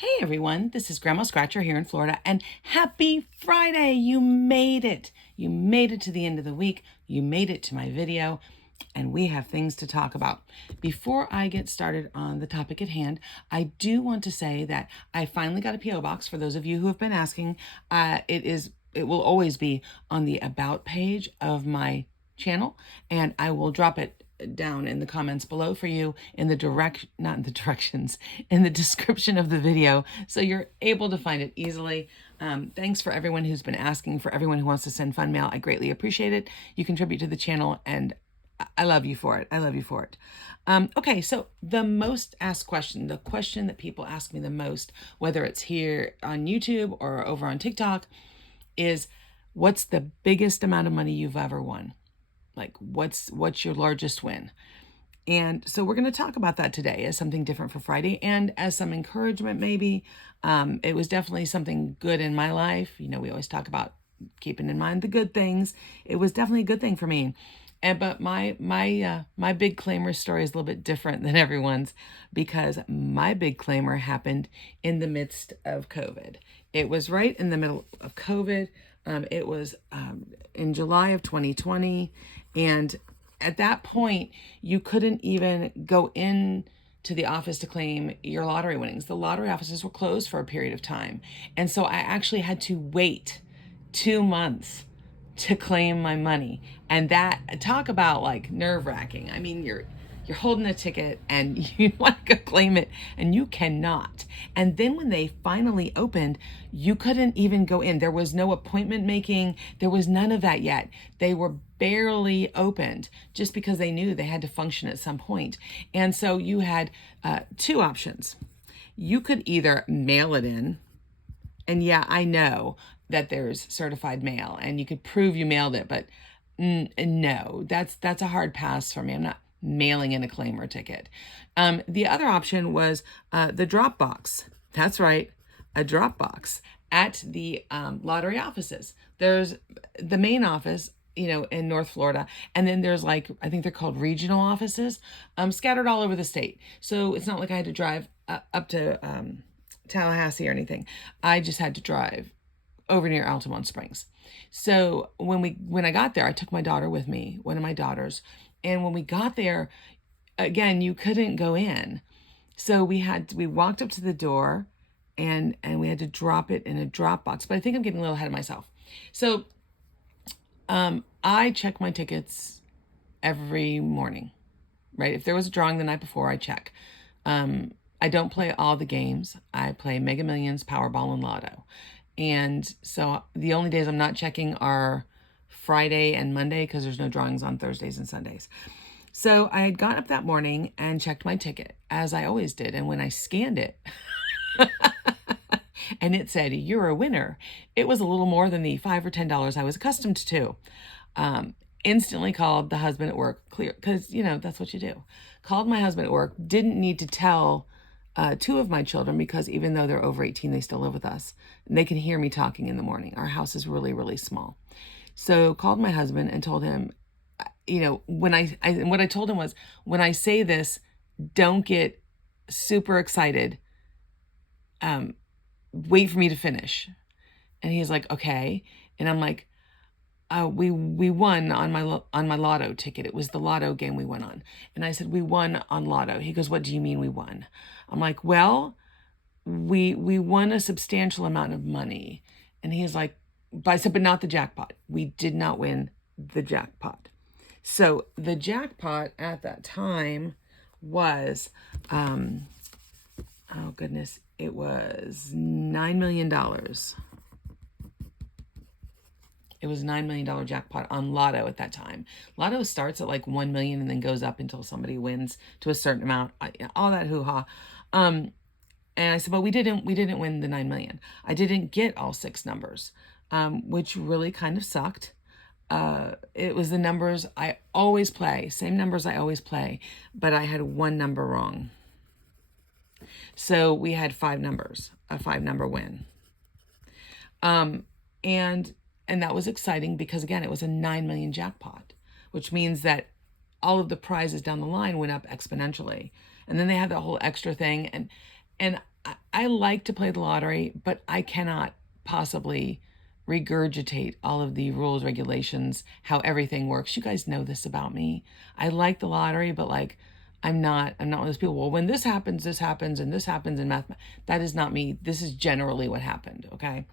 Hey everyone, this is Grandma Scratcher here in Florida, and happy Friday! You made it! You made it to the end of the week. You made it to my video, and we have things to talk about. Before I get started on the topic at hand, I do want to say that I finally got a P.O. box for those of you who have been asking. It will always be on the About page of my channel, and I will drop it down in the comments below for you in the not in the directions, in the description of the video, so you're able to find it easily. Thanks for everyone who's been asking, for everyone who wants to send fun mail. I greatly appreciate it. You contribute to the channel, and I love you for it. I love you for it. Okay, so the most asked question, the question that people ask me the most, whether it's here on YouTube or over on TikTok, is what's the biggest amount of money you've ever won? Like, what's your largest win? And so we're going to talk about that today as something different for Friday and as some encouragement maybe. It was definitely something good in my life. You know, we always talk about keeping in mind the good things. It was definitely a good thing for me. But my big claimer story is a little bit different than everyone's, because my big claimer happened in the midst of COVID. It was right in the middle of COVID. It was in July of 2020. And at that point, you couldn't even go in to the office to claim your lottery winnings. The lottery offices were closed for a period of time. And so I actually had to wait 2 months to claim my money. And that, talk about like nerve-wracking. I mean, you're holding a ticket and you want to go claim it and you cannot. And then when they finally opened, you couldn't even go in. There was no appointment making. There was none of that yet. They were barely opened just because they knew they had to function at some point. And so you had 2 options. You could either mail it in, and yeah, I know that there's certified mail and you could prove you mailed it, but no, that's a hard pass for me. I'm not mailing in a claimer ticket. The other option was the drop box. That's right, a drop box at the lottery offices. There's the main office, you know, in North Florida, and then there's, like, I think they're called regional offices, scattered all over the state. So it's not like I had to drive up to Tallahassee or anything. I just had to drive over near Altamont Springs. So when I got there, I took my daughter with me, one of my daughters. And when we got there, again, you couldn't go in. So we walked up to the door and we had to drop it in a drop box. But I think I'm getting a little ahead of myself. So I check my tickets every morning, right? If there was a drawing the night before, I check. I don't play all the games. I play Mega Millions, Powerball, and Lotto. And so the only days I'm not checking are Friday and Monday, because there's no drawings on Thursdays and Sundays. So I had got up that morning and checked my ticket, as I always did. And when I scanned it, and it said, "You're a winner," it was a little more than the $5 or $10 I was accustomed to. Instantly called the husband at work, clear, because, you know, that's what you do. Called my husband at work, didn't need to tell 2 of my children, because even though they're over 18, they still live with us. And they can hear me talking in the morning. Our house is really, really small. So called my husband and told him, you know, what I told him was, when I say this, don't get super excited. Wait for me to finish. And he's like, okay. And I'm like, we won on my lotto ticket. It was the lotto game we went on. And I said, we won on lotto. He goes, what do you mean we won? I'm like, well, we won a substantial amount of money. And he's like, but I said, but not the jackpot. We did not win the jackpot. So the jackpot at that time was, oh goodness, it was $9 million. It was a $9 million jackpot on Lotto at that time. Lotto starts at like 1 million and then goes up until somebody wins to a certain amount, all that hoo-ha. And I said, well, we didn't win the 9 million. I didn't get all 6 numbers, which really kind of sucked. It was the numbers I always play, same numbers I always play, but I had 1 number wrong. So we had 5 numbers, a 5-number win. And that was exciting because, again, it was a 9 million jackpot, which means that all of the prizes down the line went up exponentially. And then they had that whole extra thing. And I like to play the lottery, but I cannot possibly regurgitate all of the rules, regulations, how everything works. You guys know this about me. I like the lottery, but like I'm not one of those people. Well, when this happens, and this happens in math. That is not me. This is generally what happened, okay?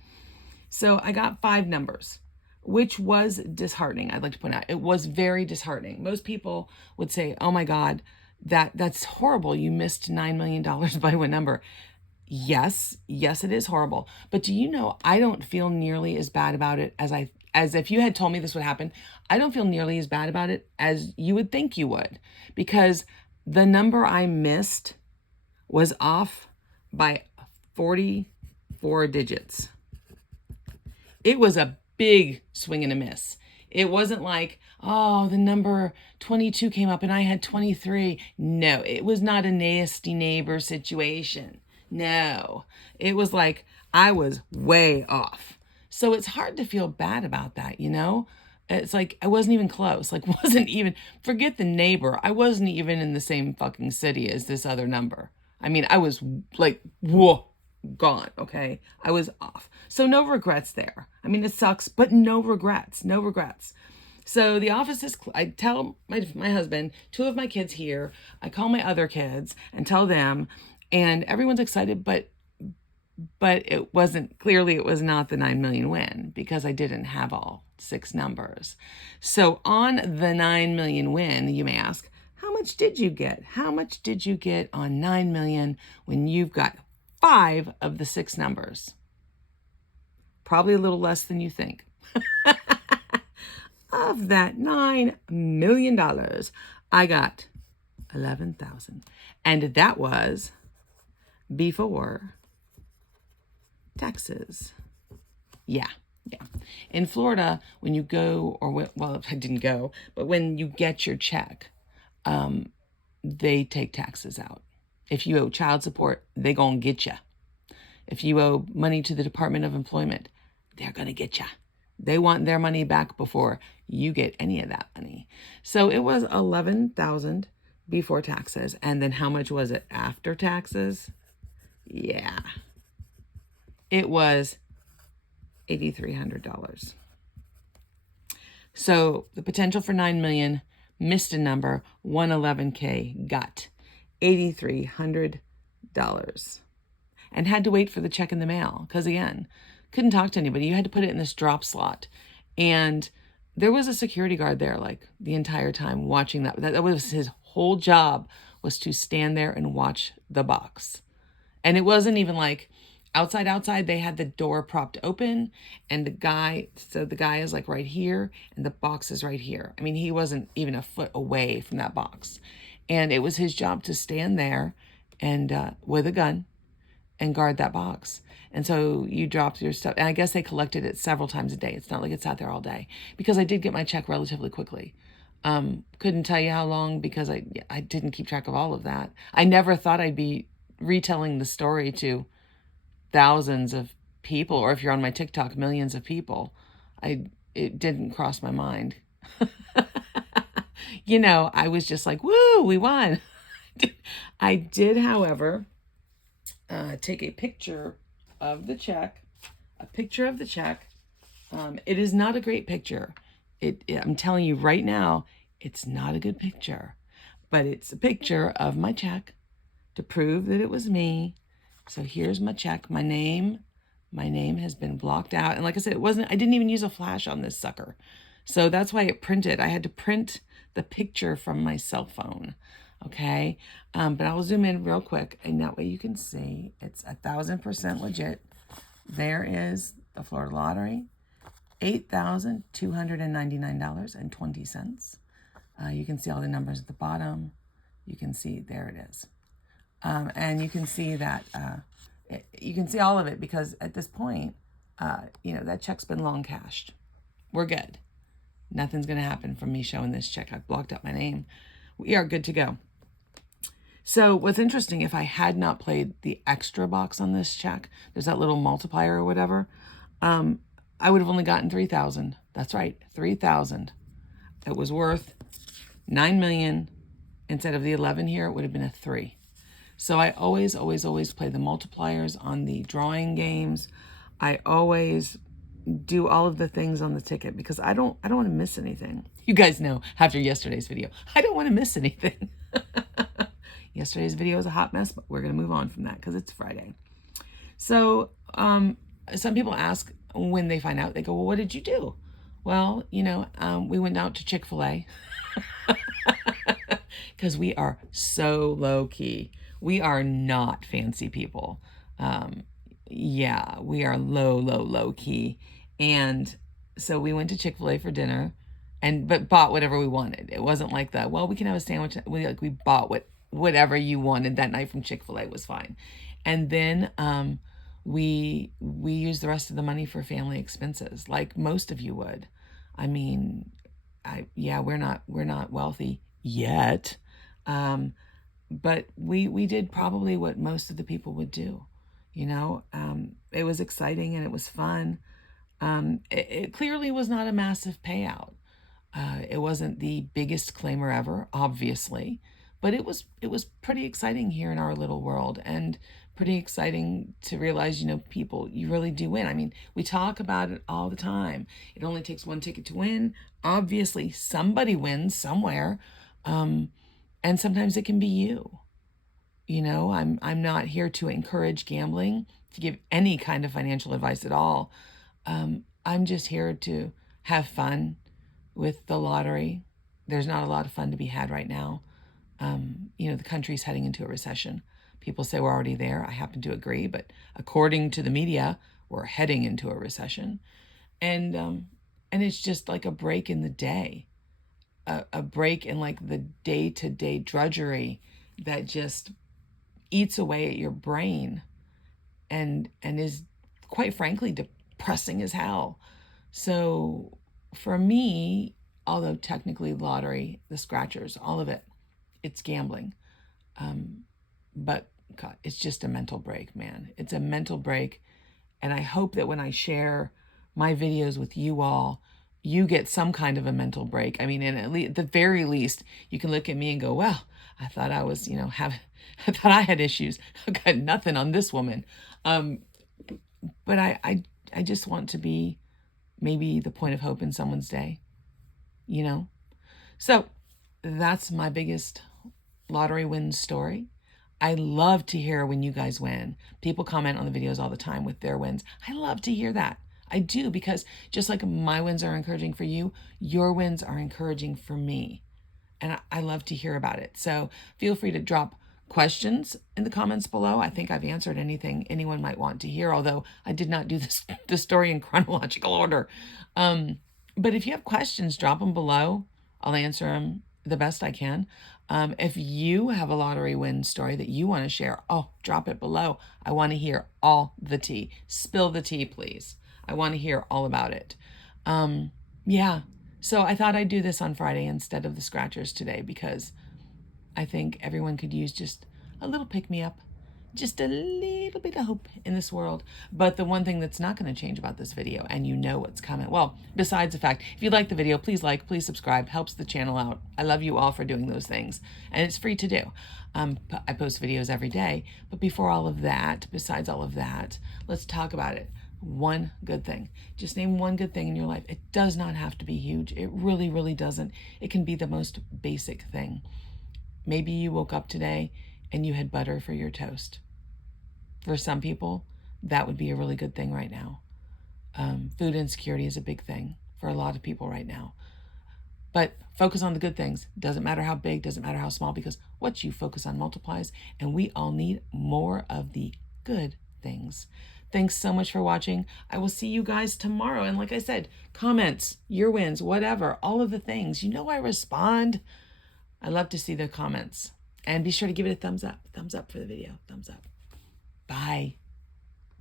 So I got 5 numbers, which was disheartening. I'd like to point out it was very disheartening. Most people would say, "Oh my God, that's horrible. You missed $9 million by one number." Yes, it is horrible. But do you know, I don't feel nearly as bad about it as if you had told me this would happen. I don't feel nearly as bad about it as you would think you would, because the number I missed was off by 44 digits. It was a big swing and a miss. It wasn't like, oh, the number 22 came up and I had 23. No, it was not a nasty neighbor situation. No, it was like I was way off. So it's hard to feel bad about that, you know? It's like I wasn't even close. Like, wasn't even, forget the neighbor. I wasn't even in the same fucking city as this other number. I mean, I was like, whoa, gone, okay? I was off. So no regrets there. I mean, it sucks, but no regrets, no regrets. So the office is, I tell my husband, 2 of my kids here, I call my other kids and tell them, and everyone's excited, but it wasn't, clearly it was not the 9 million win, because I didn't have all 6 numbers. So on the 9 million win, you may ask, how much did you get? How much did you get on 9 million when you've got 5 of the 6 numbers? Probably a little less than you think. Of that $9 million, I got 11,000. And that was before taxes. Yeah. In Florida, when you go, well, I didn't go, but when you get your check, they take taxes out. If you owe child support, they gonna get you. If you owe money to the Department of Employment, they're gonna get you. They want their money back before you get any of that money. So it was 11,000 before taxes. And then how much was it after taxes? Yeah. It was $8,300. So the potential for 9 million, missed a number, 111K, got $8,300. And had to wait for the check in the mail. Because again, couldn't talk to anybody. You had to put it in this drop slot. And there was a security guard there like the entire time watching that. That was his whole job, was to stand there and watch the box. And it wasn't even like outside, they had the door propped open, and the guy is like right here and the box is right here. I mean, he wasn't even a foot away from that box. And it was his job to stand there and with a gun and guard that box. And so you dropped your stuff. And I guess they collected it several times a day. It's not like it sat there all day, because I did get my check relatively quickly. Couldn't tell you how long, because I didn't keep track of all of that. I never thought I'd be retelling the story to thousands of people, or if you're on my TikTok, millions of people. It didn't cross my mind. You know, I was just like, woo, we won. I did, however, take a picture of the check, It is not a great picture. I'm telling you right now, it's not a good picture, but it's a picture of my check to prove that it was me. So here's my check. My name has been blocked out. And like I said, I didn't even use a flash on this sucker. So that's why it printed. I had to print the picture from my cell phone. Okay. But I'll zoom in real quick, and that way you can see it's 1,000% legit. There is the Florida Lottery, $8,299.20. You can see all the numbers at the bottom. You can see there it is. And you can see that, you can see all of it, because at this point, that check's been long cashed. We're good. Nothing's going to happen from me showing this check. I've blocked out my name. We are good to go. So what's interesting, if I had not played the extra box on this check, there's that little multiplier or whatever, I would have only gotten 3,000. That's right, 3,000. It was worth 9 million. Instead of the 11 here, it would have been a 3. So I always play the multipliers on the drawing games. I always do all of the things on the ticket because I don't want to miss anything. You guys know after yesterday's video, I don't want to miss anything. Yesterday's video was a hot mess, but we're going to move on from that because it's Friday. So some people ask when they find out, they go, well, what did you do? Well, we went out to Chick-fil-A because we are so low key. We are not fancy people. Yeah, we are low key. And so we went to Chick-fil-A for dinner but bought whatever we wanted. It wasn't like we can have a sandwich. We bought whatever you wanted that night from Chick-fil-A was fine. And then we used the rest of the money for family expenses, like most of you would. I mean, we're not wealthy yet. But we did probably what most of the people would do. It was exciting and it was fun. It clearly was not a massive payout. It wasn't the biggest claimer ever, obviously, but it was pretty exciting here in our little world, and pretty exciting to realize, people, you really do win. I mean, we talk about it all the time. It only takes one ticket to win. Obviously, somebody wins somewhere, and sometimes it can be you. I'm not here to encourage gambling, to give any kind of financial advice at all. I'm just here to have fun with the lottery. There's not a lot of fun to be had right now. The country's heading into a recession. People say we're already there. I happen to agree, but according to the media, we're heading into a recession. And it's just like a break in the day, a break in like the day-to-day drudgery that just eats away at your brain and is, quite frankly, depressing as hell. So for me, although technically lottery, the scratchers, all of it, it's gambling. But God, it's just a mental break, man. It's a mental break. And I hope that when I share my videos with you all, you get some kind of a mental break. I mean, and at the very least, you can look at me and go, well, I thought I was, I thought I had issues. I've got nothing on this woman. But I just want to be maybe the point of hope in someone's day, So that's my biggest lottery win story. I love to hear when you guys win. People comment on the videos all the time with their wins. I love to hear that. I do, because just like my wins are encouraging for you, your wins are encouraging for me. And I love to hear about it. So feel free to drop questions in the comments below. I think I've answered anything anyone might want to hear, although I did not do the story in chronological order. But if you have questions, drop them below. I'll answer them the best I can. If you have a lottery win story that you want to share, drop it below. I want to hear all the tea. Spill the tea, please. I want to hear all about it. Yeah. So I thought I'd do this on Friday instead of the scratchers today, because I think everyone could use just a little pick-me-up, just a little bit of hope in this world. But the one thing that's not going to change about this video, and you know what's coming, well, besides the fact, if you like the video, please like, please subscribe, helps the channel out. I love you all for doing those things, and it's free to do. I post videos every day, but before all of that, besides all of that, let's talk about it. One good thing. Just name one good thing in your life. It does not have to be huge. It really, really doesn't. It can be the most basic thing. Maybe you woke up today and you had butter for your toast. For some people, that would be a really good thing right now. Food insecurity is a big thing for a lot of people right now. But focus on the good things. Doesn't matter how big, doesn't matter how small, because what you focus on multiplies, and we all need more of the good things. Thanks so much for watching. I will see you guys tomorrow. And like I said, comments, your wins, whatever, all of the things. I respond. I love to see the comments. And be sure to give it a thumbs up. Thumbs up for the video. Thumbs up. Bye.